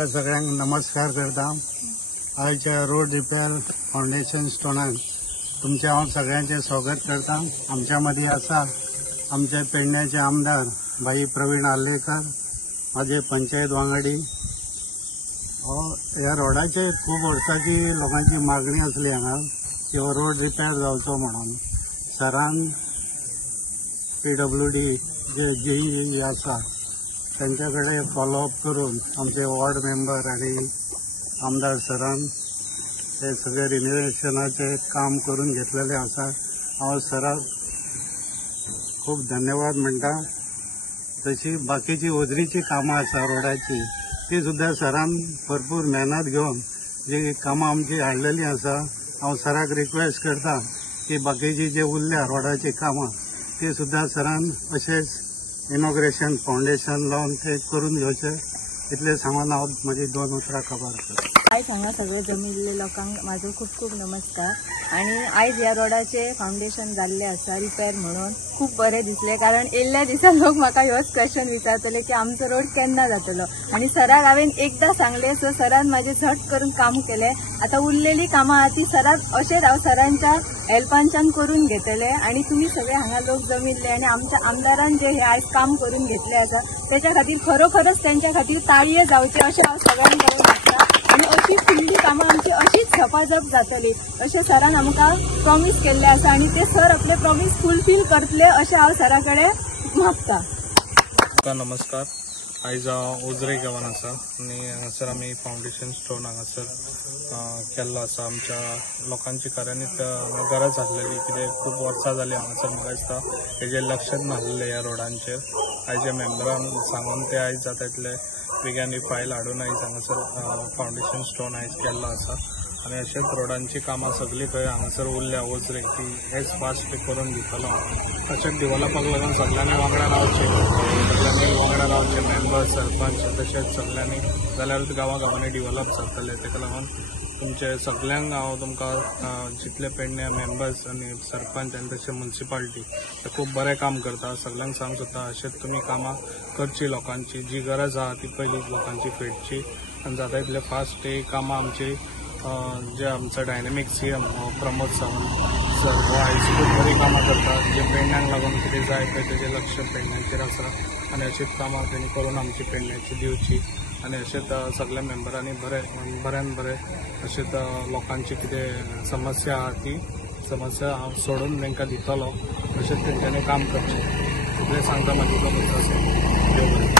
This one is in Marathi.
तुमकां सगळ्यांक नमस्कार करता। आयच्या रोड रिपेअर फाउंडेशन स्टोनाक तुमचे हांव सगळ्यांचे स्वागत करता। आमच्या मदीं आसा आमचे पेडण्याचे आमदार भाई प्रवीण आर्लेकर, माझे पंचायत वांगडी। ह्या रोडाचे खूप वर्सांची लोकांची मागणी असली हांगा की हो रोड रिपेअर जावचो म्हणून। सरान PWD जे JE आसा त्यांच्याकडे फॉलोअप करून आमचे वॉर्ड मेंबर आणि आमदार सरान हे सगळे रिनोव्हेशनाचे काम करून घेतलेले आसा। हांव सराक खूप धन्यवाद म्हणटा। तशी बाकीची ओजरीची कामां आसा रोडाची ती सुद्धा सरान भरपूर मेहनत घेवन जी कामां आमची हाडलेली आसा। हांव सराक रिक्वेस्ट करता की बाकीची जे उरल्या रोडाची कामां ती सुद्धा सरान अशेंच इनॉग्रेशन फाउंडेशन लावन ते करून घेवचे। इतले सांगून हांव म्हजी 2 उतरां खबर करता। आयज हांगा सगळे जमिल्ले लोकांक म्हाजो खूप खूप नमस्कार। आणि आयज ह्या रोडाचे फाउंडेशन जाल्ले आसा रिपेअर म्हणून खूप बरें दिसले, कारण येयल्ल्या दिसा लोक म्हाका ह्योच क्वेश्चन विचारतले की आमचो रोड केन्ना जातलो। आणि सराक हांवें एकदा सांगले सो सरान म्हाजे झट करून काम केले। आता उरलेली कामां आहा ती सराक अशेंच हांव सरांच्या हेल्पांच्यान करून घेतले। आणि तुम्ही सगळे हांगा लोक जमिल्ले आणि आमच्या आमदारान जे हे आयज काम करून घेतले आसा त्याच्या खातीर खरोखरच त्यांच्या खातीर ताळये जावचे अशें हांव सगळ्यांकडे मागता। आणि अशी फुडली कामां आमची अशीच झपाझप जातली अशें सरान आमकां प्रॉमिस केल्ले आसा आणि ते सर आपले प्रॉमिस फुलफिल करतले अशें हांव सराकडे मागता। नमस्कार। आयज हांव ओजरे गांवांत आसा आनी हांगासर आमी फाउंडेशन स्टोन हांगासर केल्लो आसा। आमच्या लोकांची कार्यान्वित गरज आसलेली कित्याक खूब वर्सां जालीं हांगासर म्हाका दिसता हेजेर लक्षच नासलें ह्या रोडांचेर। आयज ह्या मेंबरान सांगून ते आयज जाता तितले बेग्यान ही फायल हाडून आयज हांगासर फाउंडेशन स्टोन आयज केल्लो आसा। आनी अशेंच रोडांची कामां सगळीं खंय हांगासर उरल्या ओजरे ती हेच फास्ट करून दितलो। तशेंच डेव्हलपाक लागून सगळ्यांनी वांगडा रावचे मेंबर सरपंच तशेंच सगळ्यांनी जाल्यारूच गांवांनी डेव्हलप जातले। ताका लागून तुमचे सगळ्यांक हांव तुमकां जितले पेडण्या मेंबर्स आनी सरपंच आनी तशें म्युनिसिपालिटी ते खूब बरें काम करता। सगळ्यांक सांग सोदता अशेंच तुमी कामां करची। लोकांची जी गरज आहा ती पयलीं लोकांची फेडची आनी जाता तितले फास्ट ही कामां आमची जे आमचो डायनेमीक CM प्रमोद सावंत सर हो आयज खूब बरी कामां करता। जे पेडण्यांक लागून कितें जाय पळय तेजें लक्ष पेडण्यांचेर आसा आनी अशीच कामां तेणी करून आमची पेडण्याची दिवची। आनी अशेंच सगळ्या मेंबरांनी बऱ्यान बरें अशेंच लोकांची कितें समस्या आहा ती समस्या हांव सोडून तांकां दितलो अशेंच तेंच्यांनी काम करचें इतलें सांगता म्हाजी 2 उतरां।